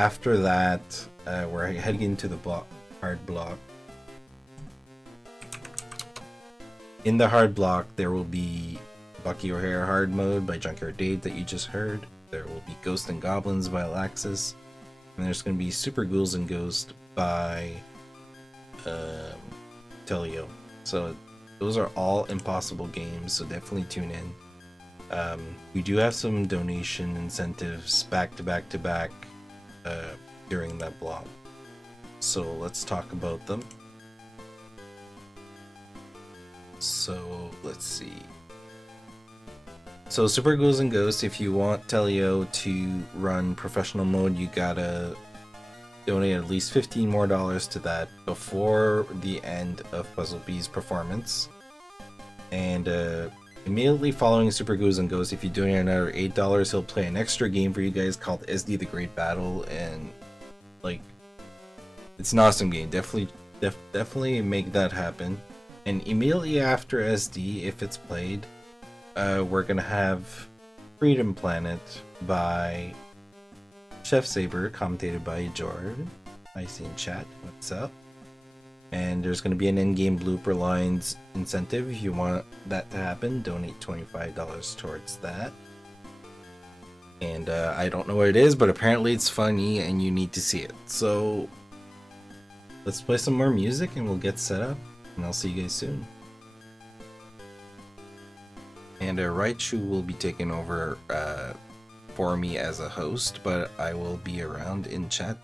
After that, we're heading into the hard block. In the hard block, there will be Bucky O'Hare hard mode by Junkyard Dave that you just heard. There will be Ghost and Goblins by Alaxis. And there's going to be Super Ghouls and Ghost by Telio. So those are all impossible games, so definitely tune in. We do have some donation incentives back to back to back during that block. So let's talk about them. So let's see. So Super Ghouls and Ghosts, if you want Telio to run professional mode, you gotta donate at least $15 more to that before the end of PuzzlePea's performance. And immediately following Super Ghouls and Ghosts, if you donate another $8, he'll play an extra game for you guys called SD the Great Battle, and like, it's an awesome game. Definitely make that happen. And immediately after SD, if it's played, we're gonna have Freedom Planet by Chef Saber, commentated by Jordan. I see in chat. What's up? And there's gonna be an in-game blooper lines incentive. If you want that to happen, donate $25 towards that. And I don't know what it is, but apparently it's funny and you need to see it. So let's play some more music and we'll get set up. And I'll see you guys soon. And Raichu will be taking over for me as a host, but I will be around in chat.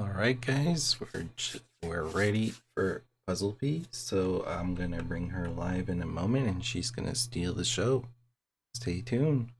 All right, guys, we're ready for PuzzlePea. So I'm gonna bring her live in a moment, and she's gonna steal the show. Stay tuned.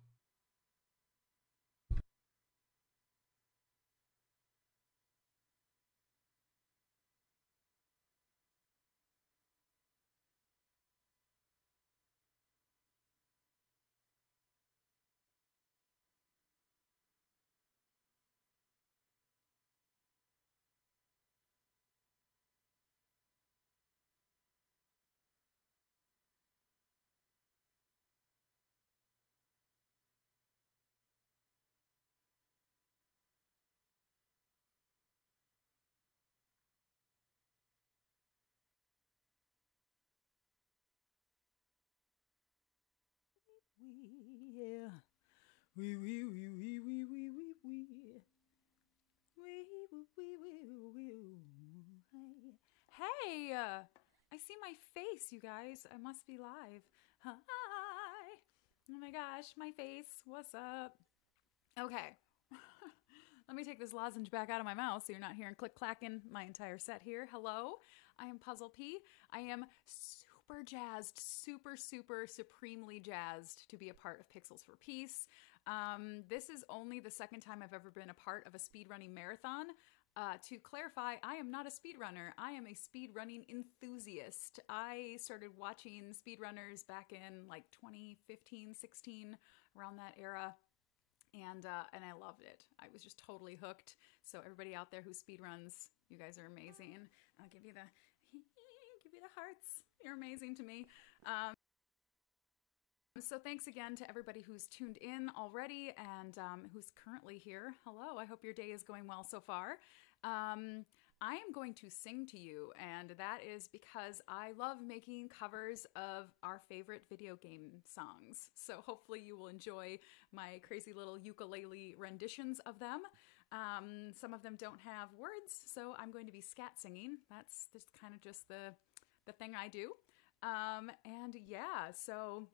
Hey, I see my face, you guys. I must be live. Hi. Oh my gosh, my face. What's up? Okay. Let me take this lozenge back out of my mouth so you're not hearing click clacking my entire set here. Hello, I am PuzzlePea. I am super jazzed, super supremely jazzed to be a part of Pixels for Peace. This is only the second time I've ever been a part of a speedrunning marathon. To clarify, I am not a speedrunner. I am a speedrunning enthusiast. I started watching speedrunners back in like 2015, 16, around that era. And I loved it. I was just totally hooked. So everybody out there who speedruns, you guys are amazing. I'll give you the give you the hearts. You're amazing to me. So thanks again to everybody who's tuned in already and who's currently here. Hello, I hope your day is going well so far. I am going to sing to you, and that is because I love making covers of our favorite video game songs. So hopefully you will enjoy my crazy little ukulele renditions of them. Some of them don't have words, so I'm going to be scat singing. That's kind of just the thing I do. And yeah, so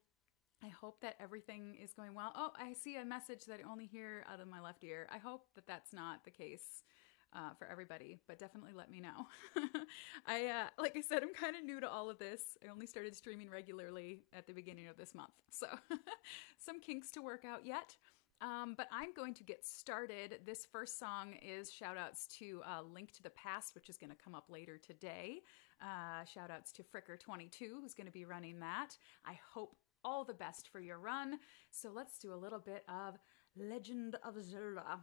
I hope that everything is going well. Oh, I see a message that I only hear out of my left ear. I hope that that's not the case for everybody, but definitely let me know. Like I said, I'm kind of new to all of this. I only started streaming regularly at the beginning of this month, so some kinks to work out yet. But I'm going to get started. This first song is shout outs to Link to the Past, which is going to come up later today. Shout outs to Fricker22, who's going to be running that. I hope all the best for your run. So let's do a little bit of Legend of Zelda.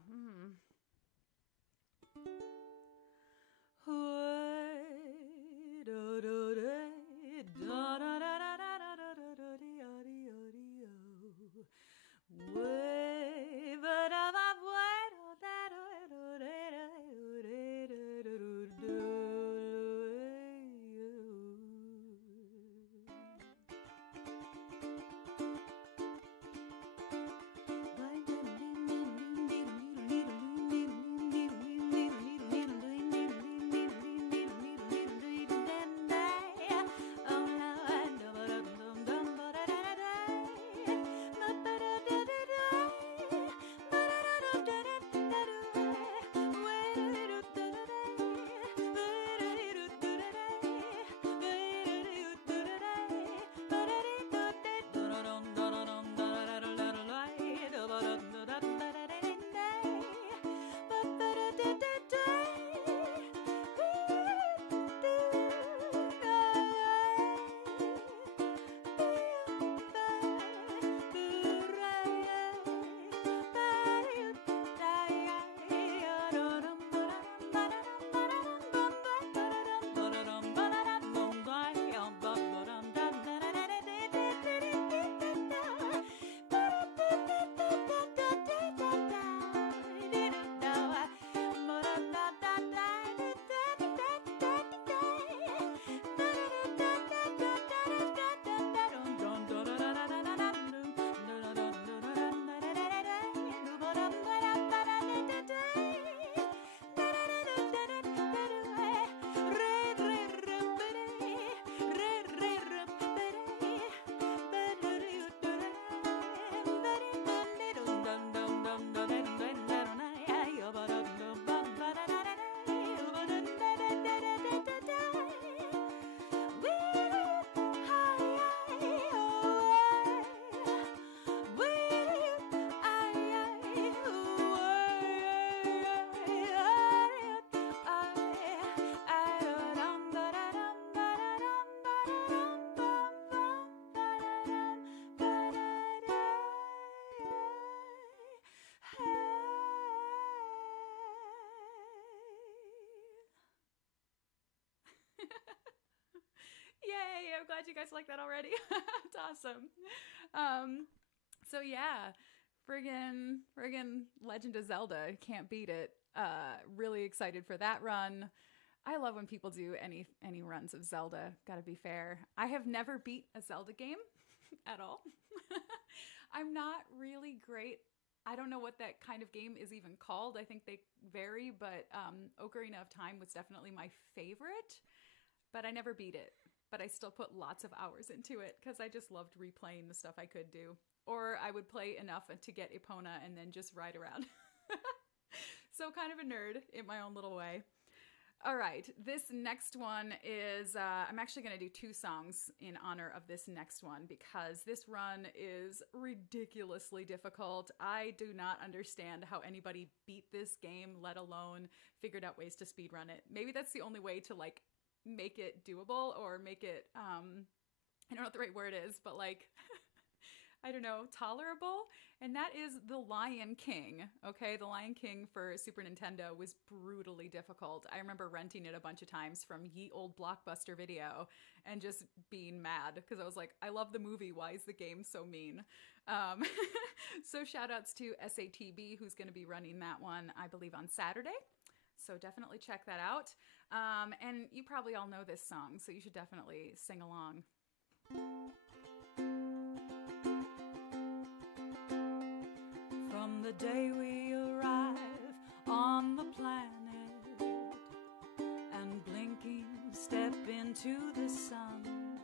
I'm glad you guys like that already. It's awesome. So yeah, friggin' Legend of Zelda, can't beat it. Really excited for that run. I love when people do any runs of Zelda, gotta be fair. I have never beat a Zelda game at all. I'm not really great. I don't know what that kind of game is even called. I think they vary, but Ocarina of Time was definitely my favorite, but I never beat it. But I still put lots of hours into it because I just loved replaying the stuff I could do. Or I would play enough to get Epona and then just ride around. So kind of a nerd in my own little way. All right, this next one is, I'm actually going to do 2 songs in honor of this next one because this run is ridiculously difficult. I do not understand how anybody beat this game, let alone figured out ways to speedrun it. Maybe that's the only way to like make it doable or make it, I don't know what the right word is, but like, I don't know, tolerable. And that is The Lion King. Okay, The Lion King for Super Nintendo was brutally difficult. I remember renting it a bunch of times from Ye Old Blockbuster Video and just being mad because I was like, I love the movie. Why is the game so mean? So shout outs to SATB, who's going to be running that one, I believe, on Saturday. So definitely check that out. And you probably all know this song, so you should definitely sing along. From the day we arrive on the planet and blinking step into the sun,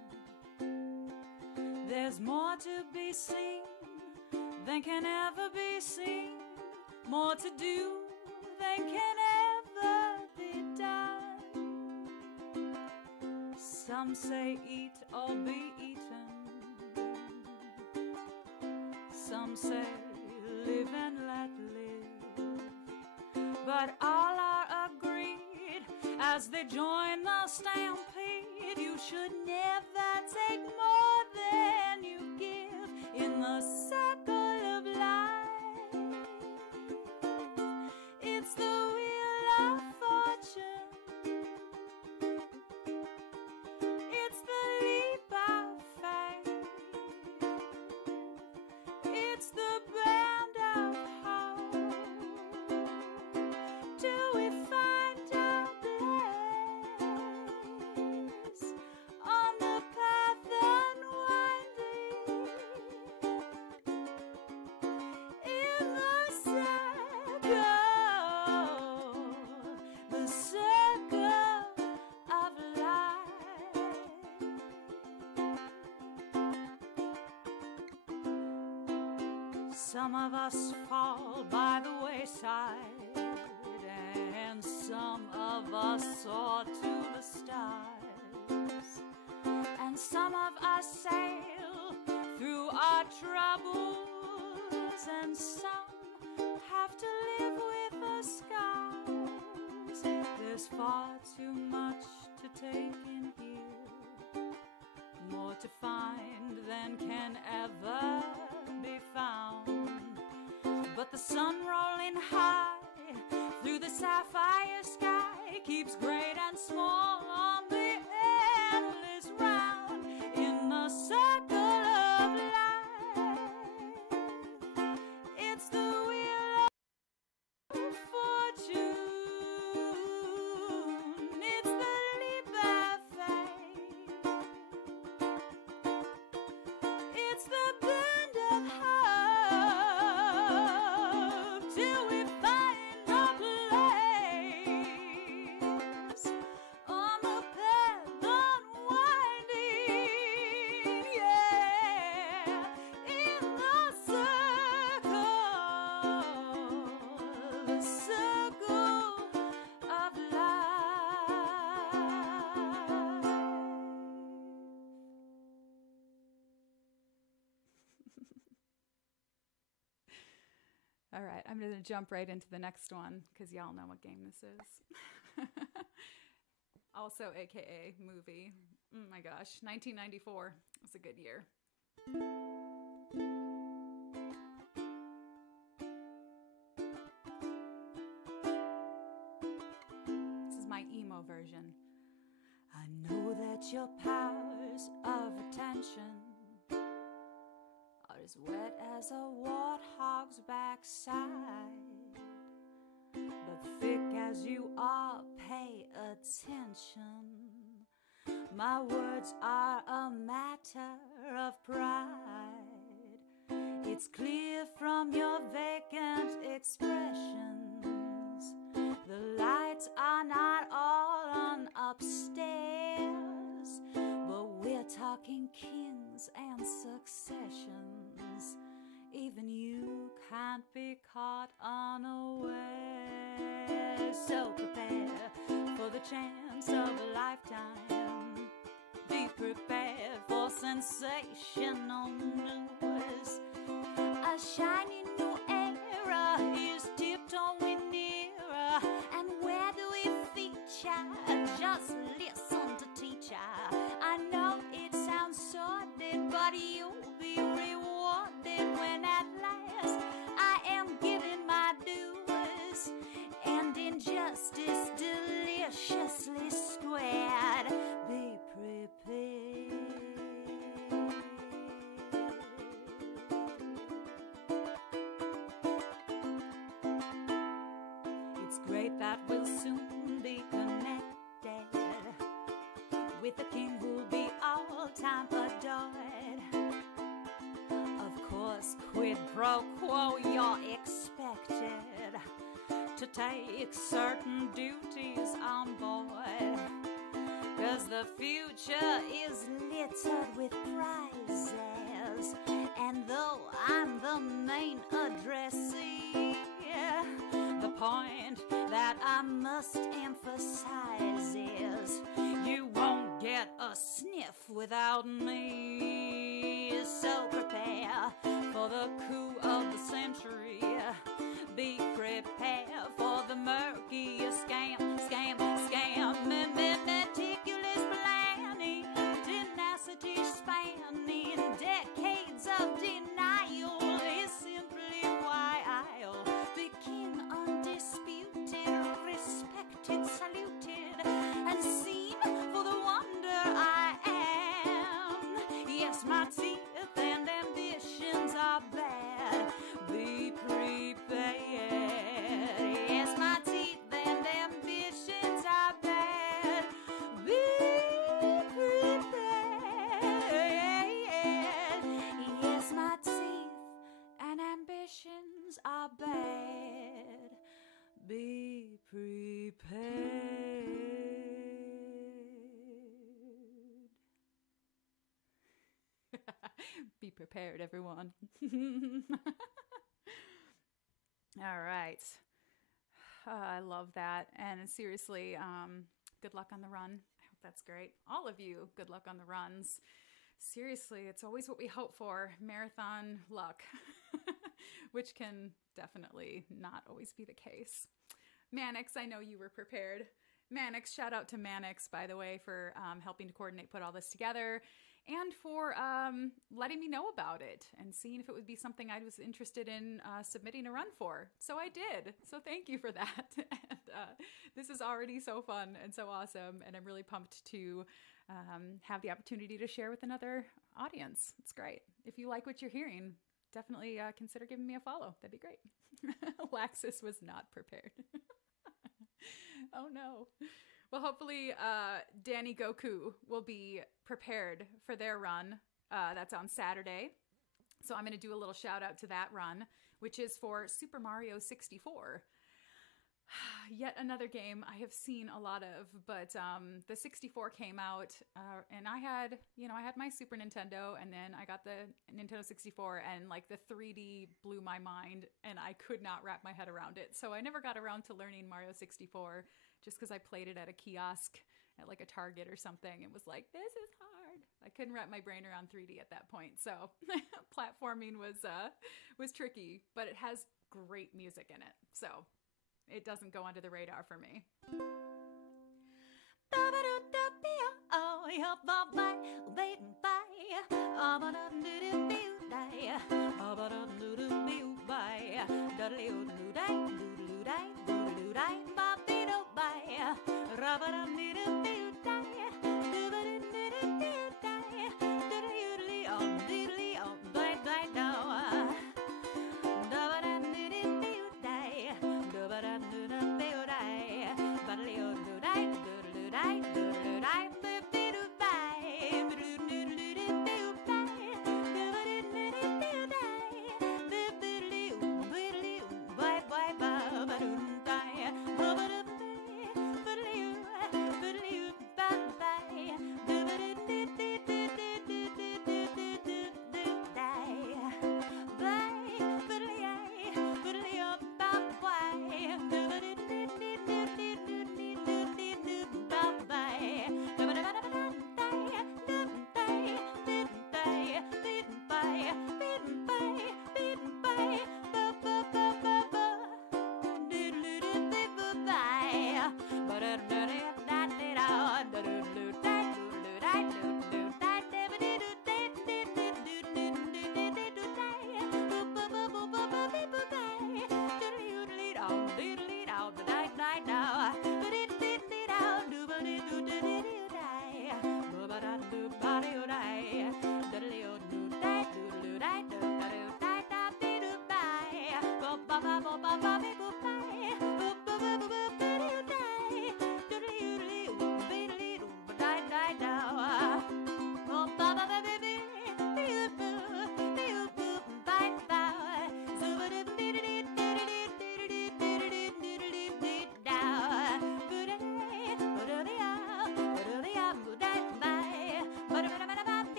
there's more to be seen than can ever be seen, more to do than can ever be done. Some say eat or be eaten, some say live and let live, but all are agreed as they join the stampede. You should never take more than you give in the circle of life. It's the wheel of fortune, it's the leap of faith, it's the band of hope. Do we find our place on the path unwinding in the circle of life? Some of us fall by the wayside, and some of us soar to the stars, and some of us sail through our troubles, and some have to live with the scars. There's far too much to take in here, more to find than can ever be found. But the sun rolling high through the sapphire sky keeps great and small on the endless round in the circle of life. It's the wheel of fortune, it's the leap of faith, it's the bend of hope till we find our place on the path unwinding, yeah, in the circle of life. All right, I'm going to jump right into the next one because y'all know what game this is. Also, AKA movie. Oh my gosh, 1994 was a good year. This is my emo version. I know that your powers tears of attention are as wet as a warthog's backside. But thick as you are, pay attention. My words are a matter of pride. It's clear from your vacant expressions. The lights are not all on upstairs, but we're talking kings and successions. Even you can't be caught unaware. So prepare for the chance of a lifetime. Be prepared for sensational news. A shiny new era is tiptoeing nearer. And where do we feature? Just listen to teacher. I know it sounds sordid, but you'll be rewarded when at last I am giving my dues. And injustice deliciously squared. Be prepared. It's great that we'll soon be connected with the king who'll be all-time adored. Of course, quid pro quo, you're expected to take certain duties on board. 'Cause the future is littered with prizes. And though I'm the main addressee, the point that I must emphasize is you won't get a sniff without me. So prepare for the coup of the century. Be prepared for the murky scam. Meticulous planning, tenacity spanning decades of denial is simply why I'll be king undisputed, respected, saluted, and seen for the wonder I am. Yes, my teeth and ambitions are bad. Be prepared. Yes, my teeth and ambitions are bad. Be prepared. Yes, my teeth and ambitions are bad. Be prepared. Be prepared, everyone. All right. I love that. And seriously, good luck on the run. I hope that's great. All of you, good luck on the runs. Seriously, it's always what we hope for, marathon luck, which can definitely not always be the case. Mannix, I know you were prepared. Mannix, shout out to Mannix, by the way, for helping to coordinate, put all this together, and for letting me know about it and seeing if it would be something I was interested in submitting a run for. So I did. So thank you for that. And this is already so fun and so awesome. And I'm really pumped to have the opportunity to share with another audience. It's great. If you like what you're hearing, definitely consider giving me a follow. That'd be great. Laxus was not prepared. Oh no. Well, hopefully Danny Goku will be prepared for their run. That's on Saturday. So I'm going to do a little shout out to that run, which is for Super Mario 64. Yet another game I have seen a lot of, but the 64 came out and I had my Super Nintendo, and then I got the Nintendo 64, and like the 3D blew my mind and I could not wrap my head around it. So I never got around to learning Mario 64 just because I played it at a kiosk at like a Target or something and was like, this is hard. I couldn't wrap my brain around 3D at that point. So platforming was tricky, but it has great music in it. So it doesn't go under the radar for me.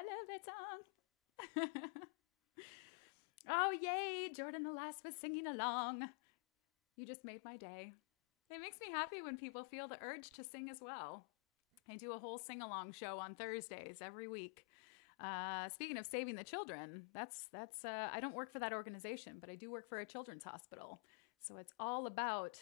I love that song. Oh, yay. Jordan the Last was singing along. You just made my day. It makes me happy when people feel the urge to sing as well. I do a whole sing-along show on Thursdays every week. Speaking of saving the children, that's I don't work for that organization, but I do work for a children's hospital. So it's all about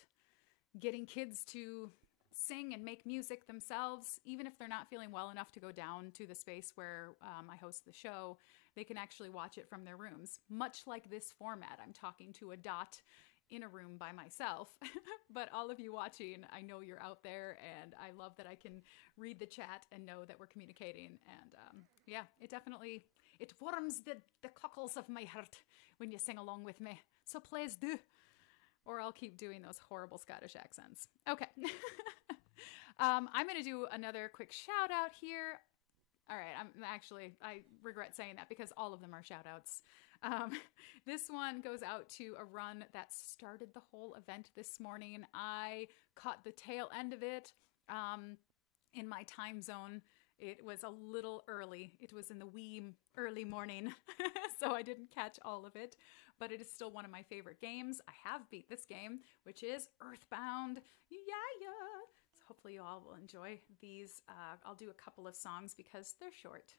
getting kids to sing and make music themselves, even if they're not feeling well enough to go down to the space where I host the show. They can actually watch it from their rooms, much like this format. I'm talking to a dot in a room by myself, but all of you watching, I know you're out there, and I love that I can read the chat and know that we're communicating. And yeah, it definitely, it warms the cockles of my heart when you sing along with me. So please do, or I'll keep doing those horrible Scottish accents. Okay. I'm going to do another quick shout out here. All right, I regret saying that because all of them are shout outs. This one goes out to a run that started the whole event this morning. I caught the tail end of it in my time zone. It was a little early. It was in the wee early morning, so I didn't catch all of it, but it is still one of my favorite games. I have beat this game, which is Earthbound. Yeah. So hopefully you all will enjoy these. I'll do a couple of songs because they're short.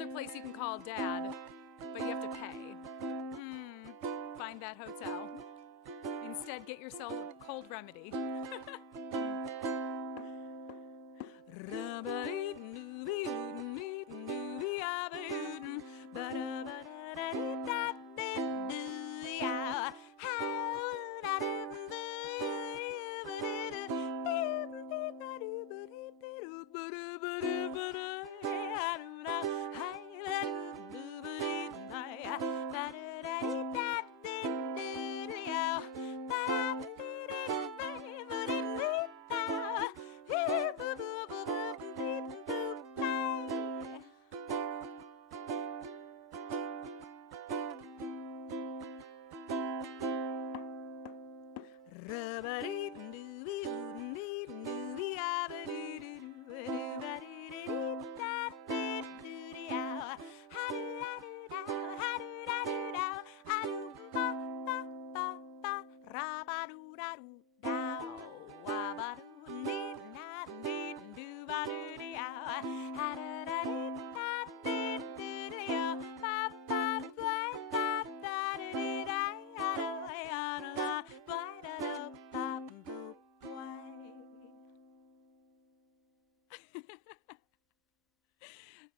another place you can call Dad, but you have to pay. Find that hotel. Instead, get yourself a cold remedy.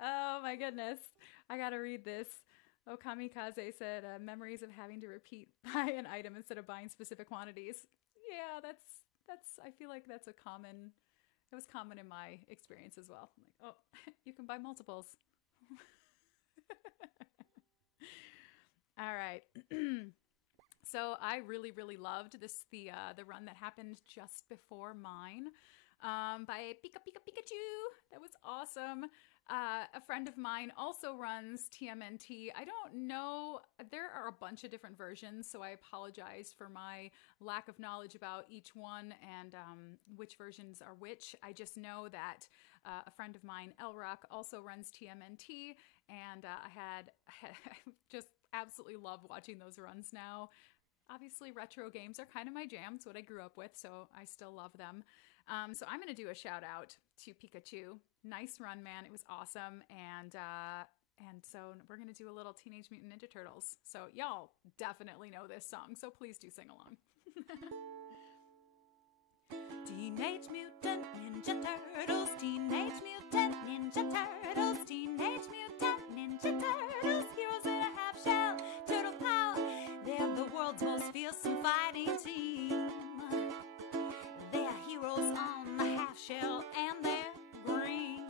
Oh my goodness. I gotta read this. Oh, Kamikaze said, memories of having to repeat buy an item instead of buying specific quantities. Yeah, that's, I feel like that's it was common in my experience as well. Like, oh, you can buy multiples. All right. So I really, really loved this, the run that happened just before mine, by Pikachu. That was awesome. A friend of mine also runs TMNT. I don't know, there are a bunch of different versions, so I apologize for my lack of knowledge about each one and which versions are which. I just know that a friend of mine, Elrock, also runs TMNT, and I just absolutely love watching those runs now. Obviously, retro games are kind of my jam. It's what I grew up with, so I still love them. So I'm going to do a shout out to Pikachu. Nice run, man. It was awesome. And so we're going to do a little Teenage Mutant Ninja Turtles. So y'all definitely know this song, so please do sing along. Teenage Mutant Ninja Turtles, Teenage Mutant Ninja Turtles, Teenage Mutant Ninja Turtles, heroes in a half shell, turtle power. They're the world's most fearsome fighting team. They're heroes on the half shell and they're green.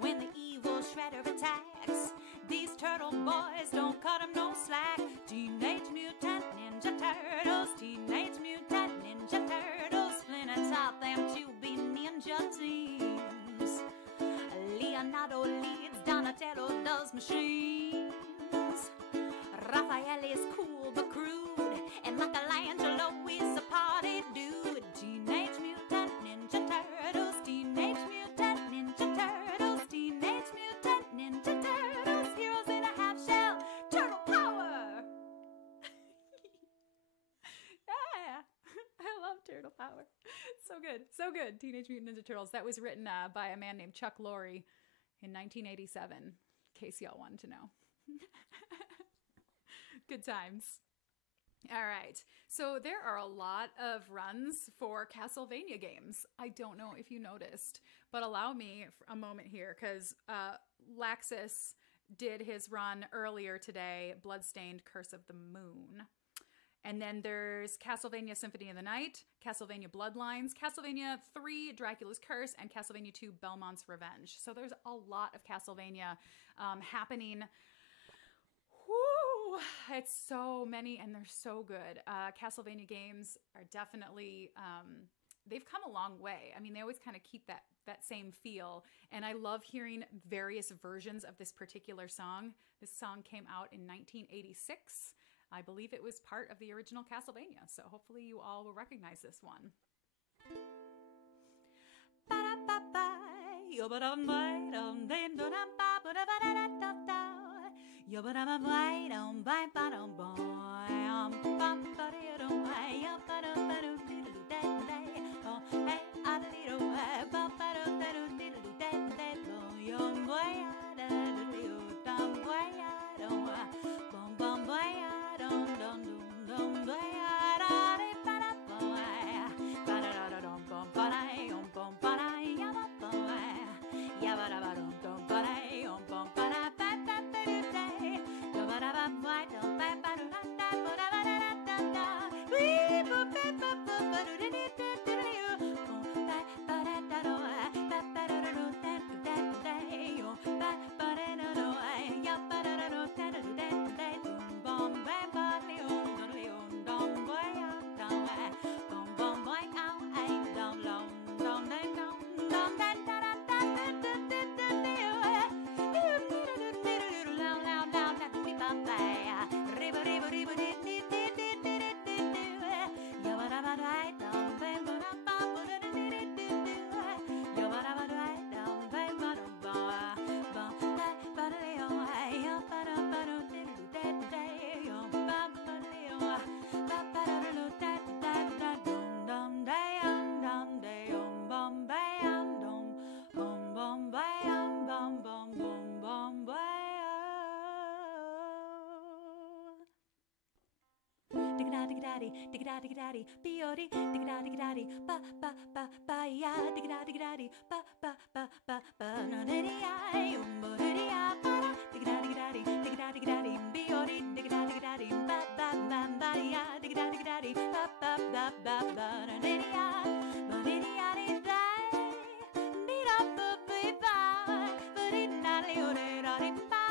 When the evil Shredder attacks, these turtle boys don't cut 'em no slack. Teenage Mutant Ninja Turtles, Teenage Mutant Ninja Turtles, Splinter taught them to be ninja teams. Leonardo leads, Donatello does machines. Raphael is cool but crude, and Michelangelo is a party dude. Teenage Mutant Ninja Turtles, Teenage Mutant Ninja Turtles, Teenage Mutant Ninja Turtles, heroes in a half shell, turtle power. Yeah, I love turtle power. So good, so good. Teenage Mutant Ninja Turtles. That was written by a man named Chuck Lorre in 1987, in case y'all wanted to know. Good times. All right, so there are a lot of runs for Castlevania games. I don't know if you noticed, but allow me a moment here, because Laxus did his run earlier today, Bloodstained Curse of the Moon. And then there's Castlevania Symphony of the Night, Castlevania Bloodlines, Castlevania 3 Dracula's Curse, and Castlevania 2 Belmont's Revenge. So there's a lot of Castlevania happening. Whew, it's so many and they're so good. Castlevania games are definitely, they've come a long way. I mean, they always kind of keep that same feel. And I love hearing various versions of this particular song. This song came out in 1986. I believe it was part of the original Castlevania. So hopefully you all will recognize this one. digga-daddy, B-O-D, digga-daddy, ba-ba-ba-ba-ya, digga-daddy, ba-ba-ba-ba-ba, na-diddy-I, bo-diddy-I, ba-da, digga-daddy, digga-daddy, B-O-D, digga-daddy, ba-ba-ba-ba-ya, digga-daddy, ba-ba-ba-ba-ba, na-diddy-I, bo-diddy-I-diddy, be-da-ba-ba-ba, ba-diddy-I-diddy-I-diddy-ba.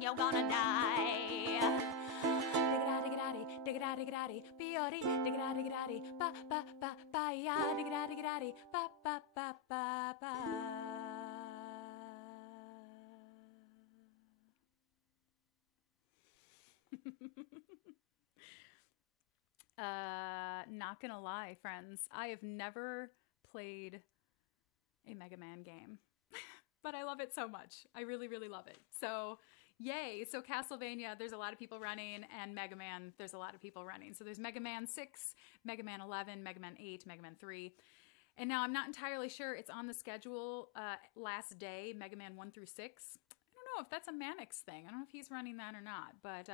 You're gonna die. Digga-daddy, B-O-D, digga-daddy, ba-ba-ba-ba-ya, digga-daddy, ba-ba-ba-ba-ba. Not gonna lie, friends, I have never played a Mega Man game, but I love it so much. I really, really love it. So yay. So Castlevania, there's a lot of people running, and Mega Man, there's a lot of people running. So there's Mega Man 6, Mega Man 11, Mega Man 8, Mega Man 3. And now I'm not entirely sure it's on the schedule last day, Mega Man 1 through 6. I don't know if that's a Mannix thing. I don't know if he's running that or not, but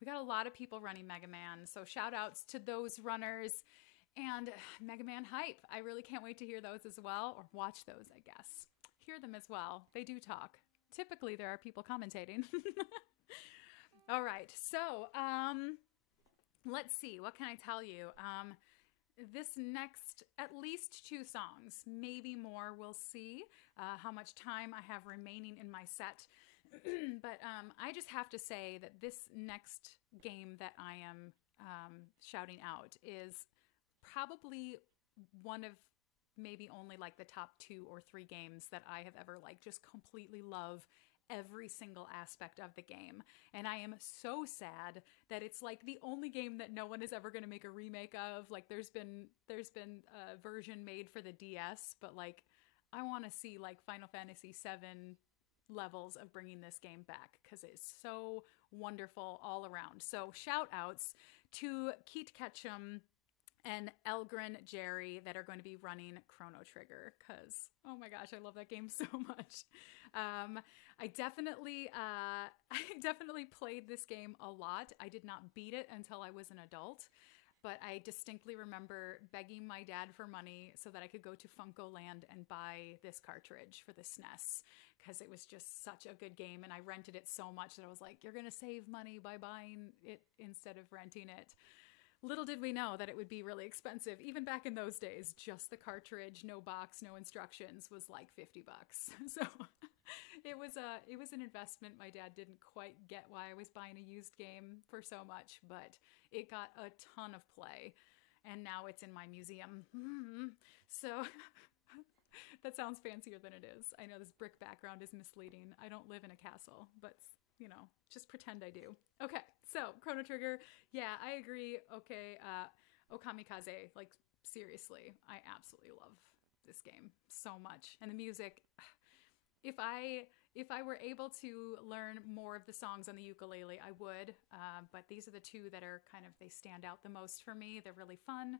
we got a lot of people running Mega Man. So shout outs to those runners. And Mega Man hype. I really can't wait to hear those as well, or watch those, I guess. Hear them as well. They do talk. Typically, there are people commentating. All right. So, let's see. What can I tell you? This next, at least 2 songs, maybe more, we'll see how much time I have remaining in my set. But I just have to say that this next game that I am shouting out is probably one of maybe only like the top 2 or 3 games that I have ever like just completely love every single aspect of the game. And I am so sad that it's like the only game that no one is ever going to make a remake of. Like there's been a version made for the DS, but like I want to see like Final Fantasy VII levels of bringing this game back because it's so wonderful all around. So shout outs to Keith Ketchum and Elgrin Jerry that are going to be running Chrono Trigger because, oh my gosh, I love that game so much. I definitely played this game a lot. I did not beat it until I was an adult, but I distinctly remember begging my dad for money so that I could go to Funko Land and buy this cartridge for the SNES because it was just such a good game, and I rented it so much that I was like, you're going to save money by buying it instead of renting it. Little did we know that it would be really expensive. Even back in those days, just the cartridge, no box, no instructions was like $50. So it was an investment. My dad didn't quite get why I was buying a used game for so much, but it got a ton of play. And now it's in my museum. So That sounds fancier than it is. I know this brick background is misleading. I don't live in a castle, but you know, just pretend I do. Okay, so Chrono Trigger. Yeah, I agree. Okay, Okamikaze, like seriously, I absolutely love this game so much. And the music, if I were able to learn more of the songs on the ukulele, I would. But these are the two that are kind of, they stand out the most for me. They're really fun.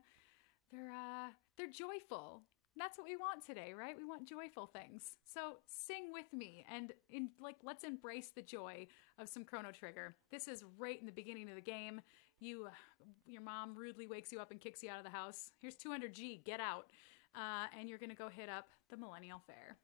They're joyful. That's what we want today, right? We want joyful things. So sing with me and let's embrace the joy of some Chrono Trigger. This is right in the beginning of the game. Your mom rudely wakes you up and kicks you out of the house. Here's 200G, get out. And you're gonna go hit up the Millennial Fair.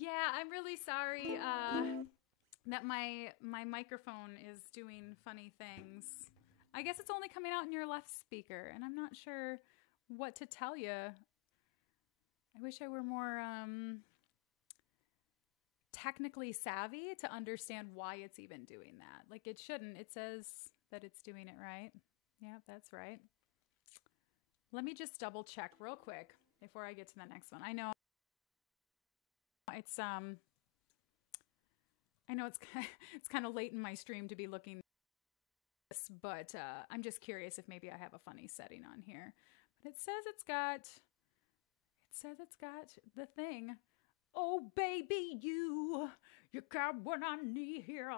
Yeah, I'm really sorry that my microphone is doing funny things. I guess it's only coming out in your left speaker, and I'm not sure what to tell you. I wish I were more technically savvy to understand why it's even doing that. Like, it shouldn't. It says that it's doing it right. Yeah, that's right. Let me just double check real quick before I get to the next one. I know it's it's kind of late in my stream to be looking at this, but I'm just curious if maybe I have a funny setting on here. But it says it's got the thing. Oh baby, you got what I need here.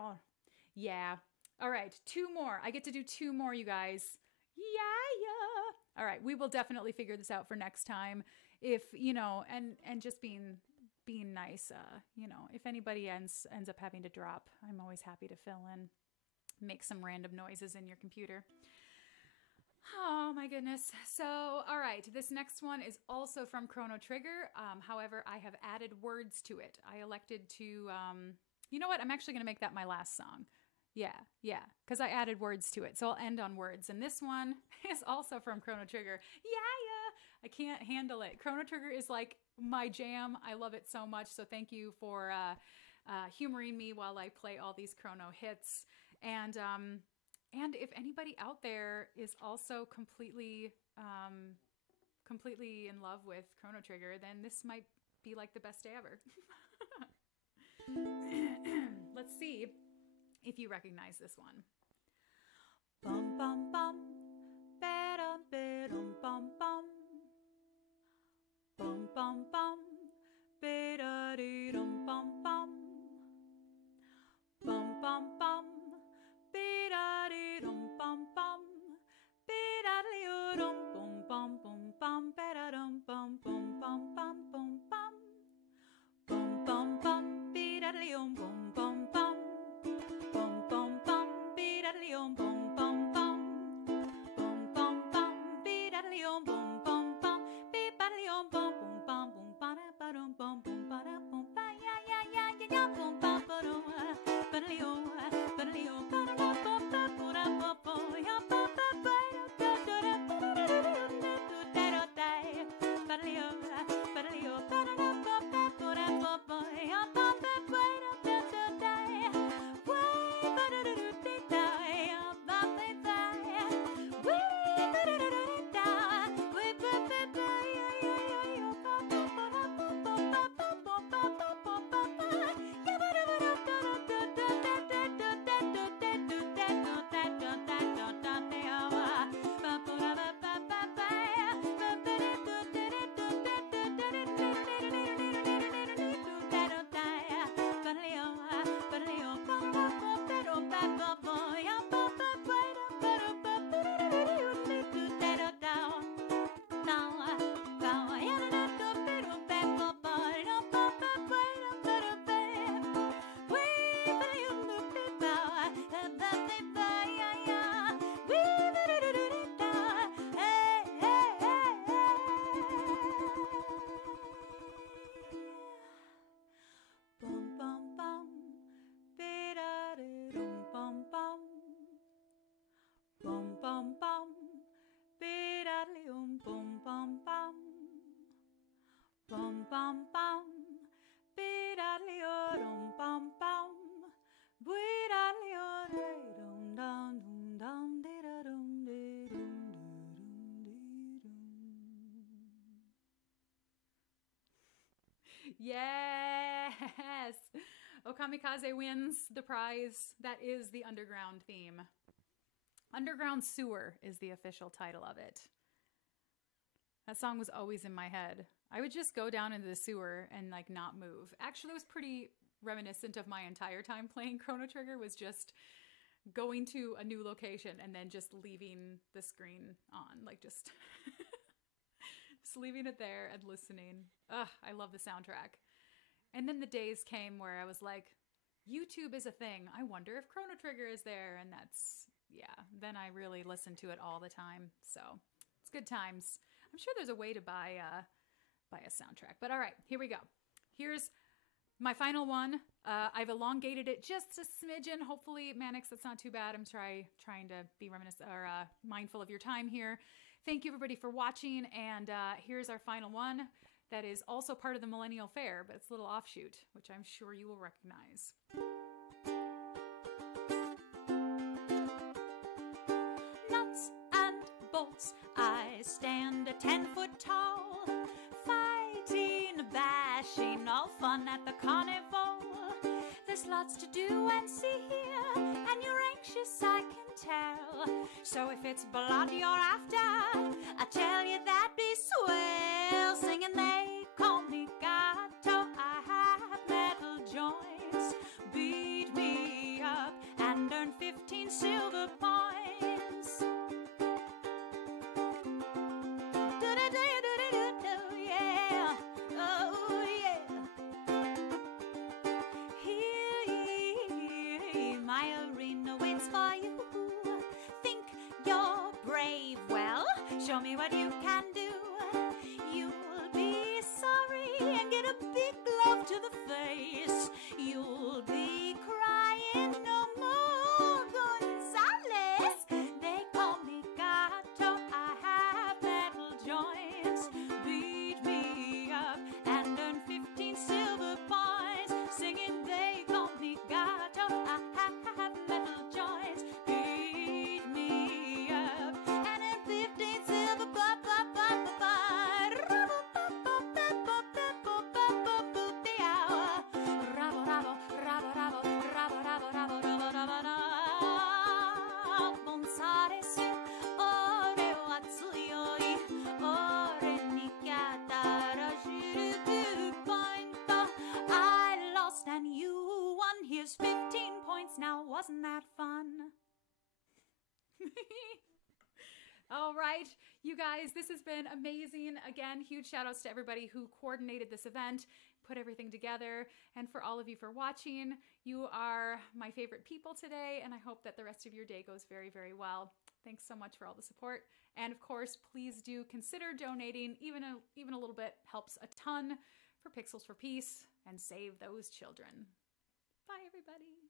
Yeah. All right, 2 more. I get to do 2 more, you guys. Yeah. All right, we will definitely figure this out for next time. If, you know, and just being nice, you know, if anybody ends up having to drop, I'm always happy to fill in, make some random noises in your computer. Oh my goodness. So, all right, this next one is also from Chrono Trigger. However, I have added words to it. I elected to, you know what? I'm actually going to make that my last song. Yeah, because I added words to it. So I'll end on words. And this one is also from Chrono Trigger. Yeah. I can't handle it. Chrono Trigger is like my jam. I love it so much. So thank you for humoring me while I play all these Chrono hits. And if anybody out there is also completely in love with Chrono Trigger, then this might be like the best day ever. Let's see if you recognize this one. Bum bum bum, ba-dum ba-dum bum bum, bum bum bum, ba-da-dee-dum bum bum, bum bum bum, ba-da-dee-dum bum bum, ba-da-dee-dum bum bum bum bum, ba-da-dum bum bum bum bum bum bum, bum bum bum, ba-da-dee-dum bum bum bum. Bum bum bum, be-da-dee-dum bum bum bum, bum bum bum, be-da-dee-dum bum bum bum, be-ba-dee-dum bum bum bum bum, ba-da-ba-dum bum bum, ba-da-bum, ba-ya-ya-ya-ya-ya, bum bum ba-dum, ba-da-dee-dum, ba-da-dee-dum, ba-da-ba-ba-ba-da-ba-ba, ya ba-ba-ba-da-da-da-da-da-da-da-da-da, ba-da-dee-dum, ba-da-dee-dum, ba-da-ba-ba-ba-da-ba-ba, ya ba-ba-ba-da-da-da-da. Yes! Okamikaze wins the prize. That is the Underground theme. Underground Sewer is the official title of it. That song was always in my head. I would just go down into the sewer and like not move. Actually, it was pretty reminiscent of my entire time playing Chrono Trigger, was just going to a new location and then just leaving the screen on, like just just leaving it there and listening. Ugh, I love the soundtrack. And then the days came where I was like, YouTube is a thing. I wonder if Chrono Trigger is there. And that's, yeah, then I really listened to it all the time. So it's good times. I'm sure there's a way to buy a soundtrack. But all right, here we go. Here's my final one. I've elongated it just a smidgen. Hopefully, Mannix, that's not too bad. I'm trying to be reminiscent or mindful of your time here. Thank you, everybody, for watching. And here's our final one that is also part of the Millennial Fair, but it's a little offshoot, which I'm sure you will recognize. Nuts and bolts, I stand 10 foot tall, fighting, bashing, all fun at the carnival. There's lots to do and see here, and you're anxious, I can tell. So if it's blood you're after, I tell you that'd be swell. Singing they call me Gato, I have metal joints. Beat me up and earn 15 silver points. Yeah, oh yeah. Here, my arena waits for you. Think you're brave, well, Tell me what you can do. You'll be sorry and get a big glove to the face. You'll be crying no more, Gonzales. They call me Gato. I have metal joints. Beat me up and earn 15 silver points. Singing, they call me Gato. I have metal joints. Beat me up and earn 15 silver I lost and you won. Here's 15 points now. Wasn't that fun? All right, you guys, this has been amazing. Again, huge shout outs to everybody who coordinated this event, put everything together, and for all of you for watching. You are my favorite people today, and I hope that the rest of your day goes very, very well. Thanks so much for all the support. And of course, please do consider donating. Even a little bit helps a ton for Pixels for Peace and save those children. Bye, everybody.